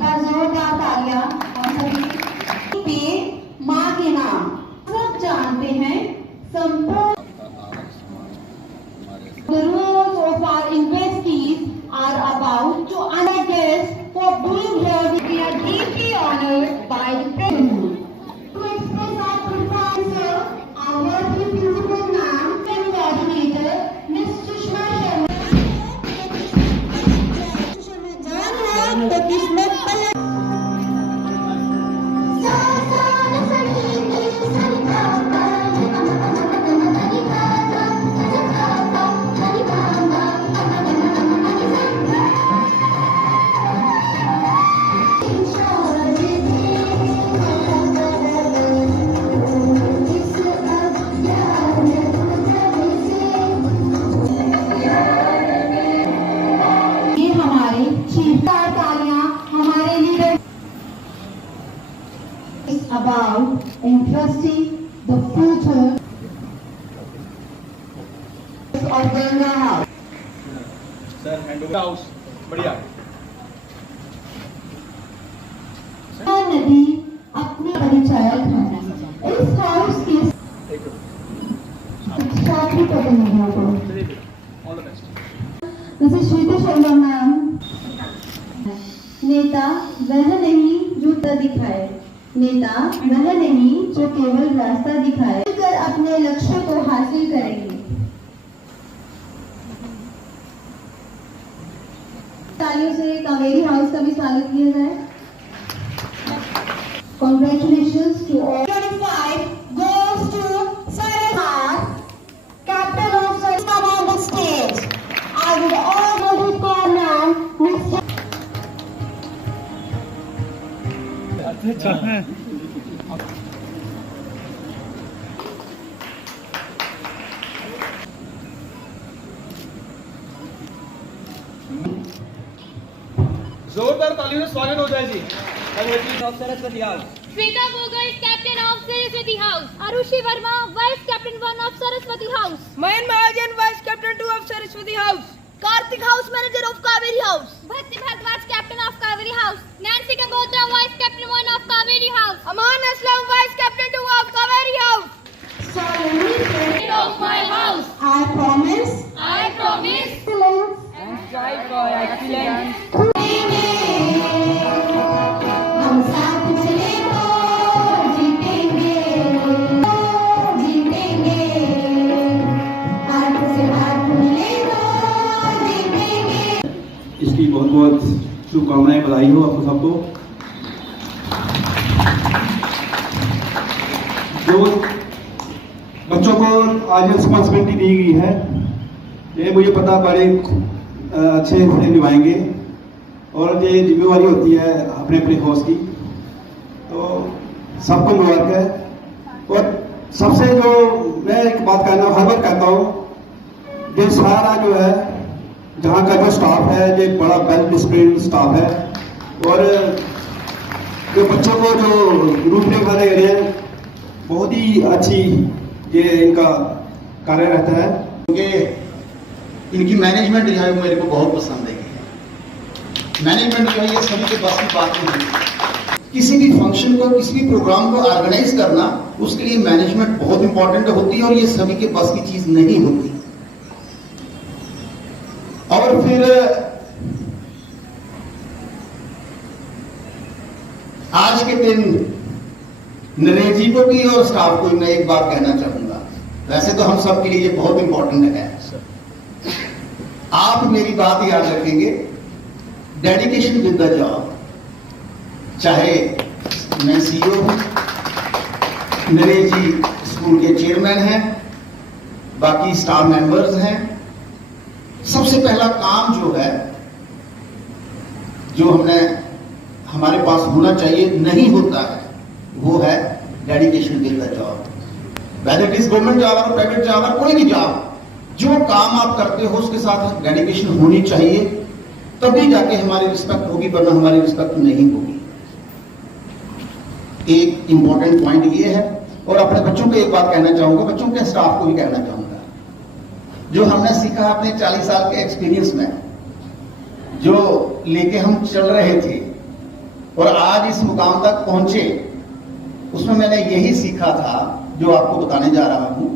एक बार जोरदार तालियां हम सभी पे माँ के नाम सब जानते हैं संपूर्ण The rules of our investees are about to honor guests for being here. We are deeply honored by the President. To express our thanks, sir, our worthy principal ma'am and coordinator, Ms. Sushma Sharma. तो किस्मत पलट about entrusting the future of Ganga House. Sir, hand over house. बढ़िया. नदी अपनी परिचायक है. इस house के साथी प्रतिनिधियों को. All the best. जैसे श्वेता शर्मा मैम. नेता वह नहीं जो दिखाए. नेता वह नहीं जो केवल रास्ता दिखाए, कर अपने लक्ष्य को हासिल करेंगे. तालियों से कावेरी हाउस का भी स्वागत किया जाए. Congratulations to all. 25 goes to Saraswat, Captain of Service. Come on the stage. I would all call now Mr. अच्छा है. जोरदार तालियों से स्वागत हो जाए जी. Saraswati house. Shweta Gogal, Captain of Saraswati House. Arushi Verma, Vice Captain 1 of Saraswati House. Mayan Mahajan, Vice Captain 2 of Saraswati House. Karthik, House Manager of Kaveri House. Bhakti Bhardwaj, Captain of Kaveri House. Nancy Gangotra, Vice Captain 1 of Kaveri House. Aman Aslam, Vice Captain 2 of Kaveri House. Solemnly Of my house. I promise Excellence. And strive for excellence. हम साथ चले तो जीतेंगे, जीतेंगे. हाथ से हाथ मिले तो जीतेंगे. इसकी बहुत बहुत शुभकामनाएं, बधाई हो आपको सबको. जो बच्चों को आज रिस्पॉन्सिबिलिटी दी गई है, ये मुझे पता बड़े अच्छे से निभाएंगे और ये जिम्मेवारी होती है अपने अपने हाउस की, तो सबको मुबारक है. और सबसे जो मैं एक बात कहना हर बार कहता हूँ, ये सारा जो है जहाँ का जो स्टाफ है ये बड़ा वेल डिसिप्लिन स्टाफ है और जो बच्चों को जो रूपरेखा दे रहे हैं बहुत ही अच्छी ये इनका कार्य रहता है. क्योंकि इनकी मैनेजमेंट जो है मेरे को बहुत पसंद है. मैनेजमेंट जो है ये सभी के पास की बात नहीं है. किसी भी फंक्शन को, किसी भी प्रोग्राम को ऑर्गेनाइज करना, उसके लिए मैनेजमेंट बहुत इंपॉर्टेंट होती है और ये सभी के पास की चीज नहीं होती. और फिर आज के दिन नरेश जी को भी और स्टाफ को भी मैं एक बात कहना चाहूंगा. वैसे तो हम सब के लिए ये बहुत इंपॉर्टेंट है. आप मेरी बात याद रखेंगे, डेडिकेशन विद द जॉब. चाहे मैं सीईओ हूं, नरेश जी स्कूल के चेयरमैन हैं, बाकी स्टाफ मेंबर्स हैं. सबसे पहला काम जो है, जो हमारे पास होना चाहिए, नहीं होता है, वो है dedication with the job. Whether it is government job और प्राइवेट जॉब और कोई भी जॉब, जो काम आप करते हो उसके साथ डेडिकेशन होनी चाहिए, तभी जाके हमारी रिस्पेक्ट होगी, वरना हमारी रिस्पेक्ट नहीं होगी. एक इंपॉर्टेंट पॉइंट ये है. और अपने बच्चों को एक बात कहना चाहूंगा, बच्चों के स्टाफ को भी कहना चाहूंगा, जो हमने सीखा अपने 40 साल के एक्सपीरियंस में, जो लेके हम चल रहे थे, और आज इस मुकाम तक पहुंचे, उसमें मैंने यही सीखा था जो आपको बताने जा रहा हूं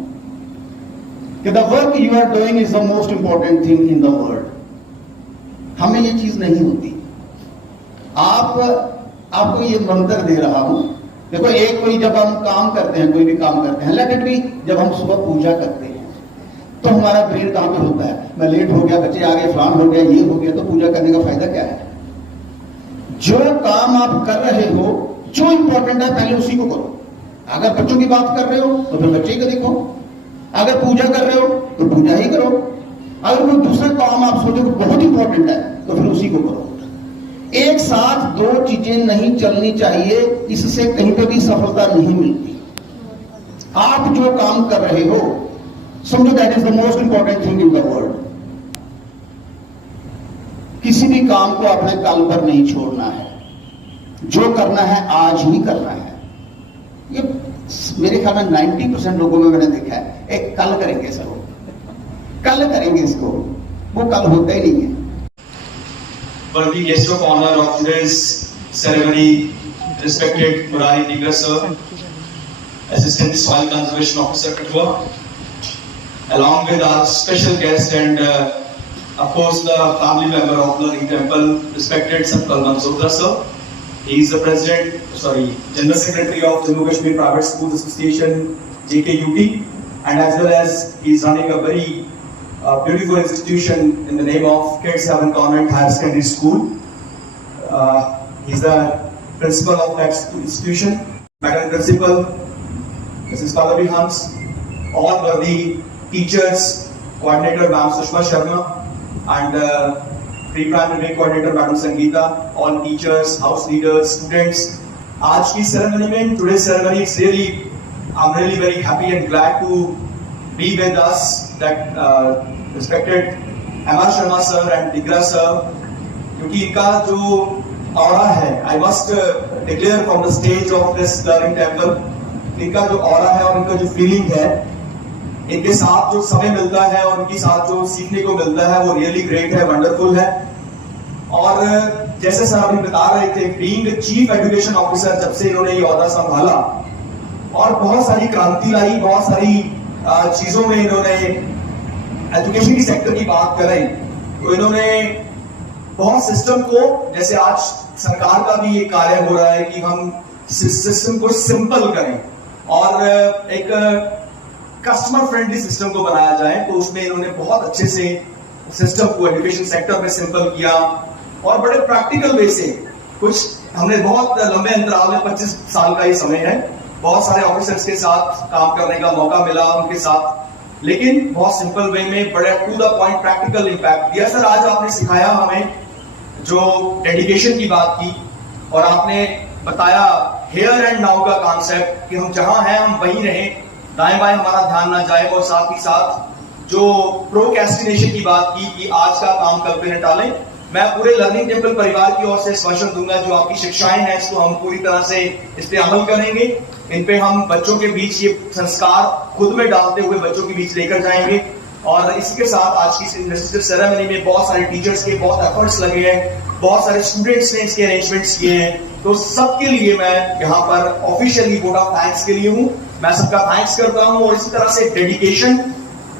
कि the work you are doing is the most important thing in the world. हमें ये चीज नहीं होती। आपको ये मंत्र दे रहा हूं। देखो, एक कोई जब हम काम करते हैं, कोई भी काम करते हैं, लेट इट बी, जब हम सुबह पूजा करते हैं तो हमारा ब्रेन कहां पे होता है? मैं लेट हो गया, बच्चे आ गए, फलान हो गया, ये हो गया, तो पूजा करने का फायदा क्या है? जो काम आप कर रहे हो, जो इंपॉर्टेंट है, पहले उसी को करो। अगर बच्चों की बात कर रहे हो तो फिर बच्चे को देखो, अगर पूजा कर रहे हो तो पूजा ही करो, अगर कोई दूसरा काम आप सोचो बहुत इंपॉर्टेंट है तो फिर उसी को करो। एक साथ दो चीजें नहीं चलनी चाहिए, इससे कहीं पे भी सफलता नहीं मिलती। आप जो काम कर रहे हो, समझो that is the most important thing in the world. किसी भी काम को अपने कल पर नहीं छोड़ना है। जो करना है आज ही करना है। ये मेरे ख्याल में 90% लोगों में मैंने देखा है, एक कल करेंगे सर, कल करेंगे इसको, वो कल होता ही नहीं है। Worthy guest of honor of today's ceremony, respected Murari Digra sir, Assistant Soil Conservation Officer Kathua, along with our special guest and of course the family member of Learning Temple, respected Satpal Manzotra sir. He is the General Secretary of Jammu Kashmir Private Schools Association, JKUT, and as well as he is running a very beautiful institution in the name of Kids Heaven Convent Higher Secondary School. He is the principal of that institution. Madam Principal, Mrs. Pallavi Hans, all were the teachers, coordinator Ma'am Sushma Sharma, and pre-primary coordinator Madam Sangeeta, all teachers, house leaders, students. आज की ceremony में, today's ceremony is really, I'm really very happy and glad to be with us, that respected M.R. Sharma sir and Digra sir, क्योंकि इनका जो aura है, I must declare from the stage of this Learning Temple, इनका जो aura है और इनका जो फीलिंग है, इनके साथ जो समय मिलता है और इनके साथ जो सीखने को मिलता है, वो रियली ग्रेट है, वंडरफुल है। और जैसे सर अभी बता रहे थे, बीइंग चीफ एजुकेशन ऑफिसर, जब से इन्होंने ये ऑरा संभाला और बहुत सारी क्रांति लाई, बहुत सारी चीजों में इन्होंने, एजुकेशन की सेक्टर की बात करें तो इन्होंने बहुत सिस्टम को, जैसे आज सरकार का भी ये कार्य हो रहा है कि हम सिस्टम को सिंपल करें और एक कस्टमर फ्रेंडली सिस्टम को बनाया जाए, तो उसमें इन्होंने बहुत अच्छे से सिस्टम को एजुकेशन सेक्टर में सिंपल किया और बड़े प्रैक्टिकल वे से कुछ, हमने बहुत लंबे अंतराल में 25 साल का ये समय है, बहुत सारे ऑफिसर्स के साथ काम करने का मौका मिला उनके साथ, लेकिन बहुत सिंपल वे में बड़े to the point practical impact दिया। सर आज आपने सिखाया हमें जो डेडिकेशन की बात की और आपने बताया हियर एंड नाउ का कॉन्सेप्ट कि हम जहां हैं हम वहीं रहें, दाएं बाएं हमारा ध्यान ना जाए, और साथ ही साथ जो प्रोक्रेस्टिनेशन की बात की कि आज का काम कल पे न टालें। मैं पूरे लर्निंग टेम्पल परिवार की ओर से स्पष्ट दूंगा, जो आपकी शिक्षाएं हैं इसको हम पूरी तरह से इस पे अमल करेंगे, इन पे हम बच्चों के बीच ये संस्कार खुद में डालते हुए बच्चों के बीच लेकर जाएंगे। और इसके साथ आज की इन्वेस्टिगेटिव सेरेमनी में बहुत सारे टीचर्स के बहुत एफर्ट्स लगे हैं, बहुत सारे स्टूडेंट्स ने इसके अरेंजमेंट्स किए हैं, तो सबके लिए मैं यहाँ पर ऑफिशियली वोट ऑफ थैंक्स के लिए हूँ। मैं सबका थैंक्स करता हूँ और इसी तरह से डेडिकेशन,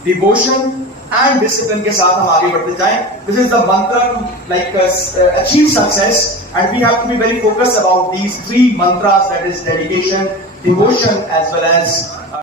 डिवोशन एंड डिसिप्लिन के साथ हम आगे बढ़ते जाएं। This is the mantra to like achieve success and we have to be very focused about these 3 mantras, that is dedication, devotion as well as